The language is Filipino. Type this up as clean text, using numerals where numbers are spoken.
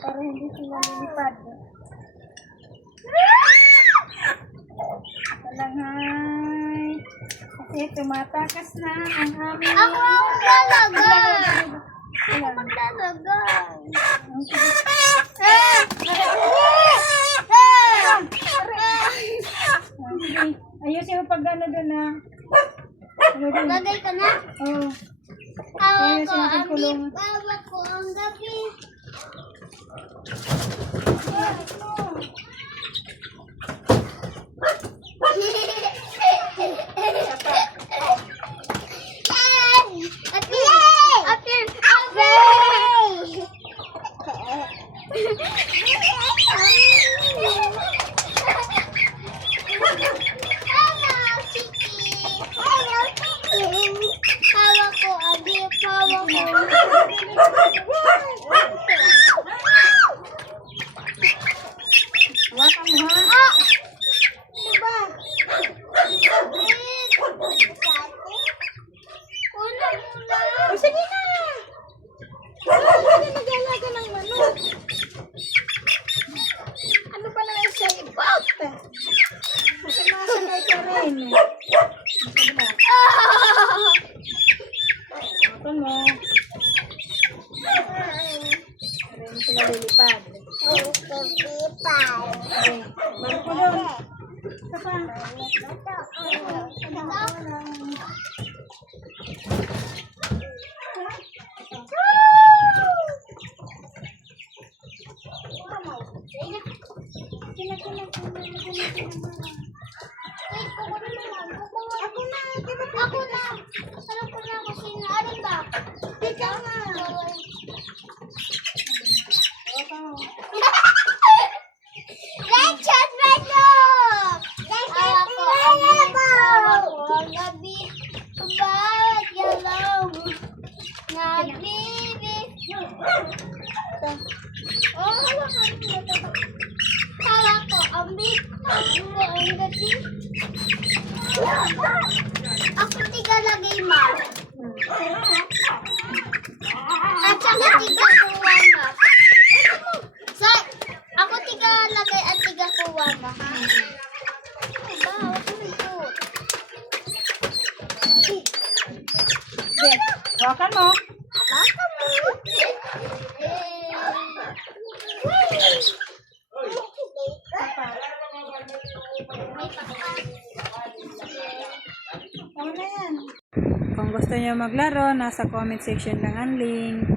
para hindi sila lilipad. Talanghay. Kasi tumatakas na ang aming... Ako ang maglalagay. Ako maglalagay. Ayusin mo pag ano doon na. Lagay ka na? Oo. Hawak ko ang bib, hawak ko ang gabi. Hawak ko ang bib, hawak ko. Hawakan mo ha. Diba? Una muna. O sige na. Wala ka nag-alaga ng manok. Ano pa naman siya ibot? Kasi masanay ka rin. Sige na. Hawakan mo. Para hindi sila lilipad. Okay. Balik ko doon. Isa pa. Ako na. Sarap ko na ako sino. Ano ba? Ikaw na. Let's chat right now. Hawak ko ang gabi. Bawat yalaw. Nagbibig. Oh, hawak ko ang bib. Hawak ko ang gabi. Ako tiga lagay ma. At saka tiga kuha ma. Sa, ako tiga lagay at tiga kuha ma. Diba? Ako nito. Sige. Hawakan mo. Baka mo. Tama na yan. Kung gusto niyo maglaro, nasa comment section lang ang link.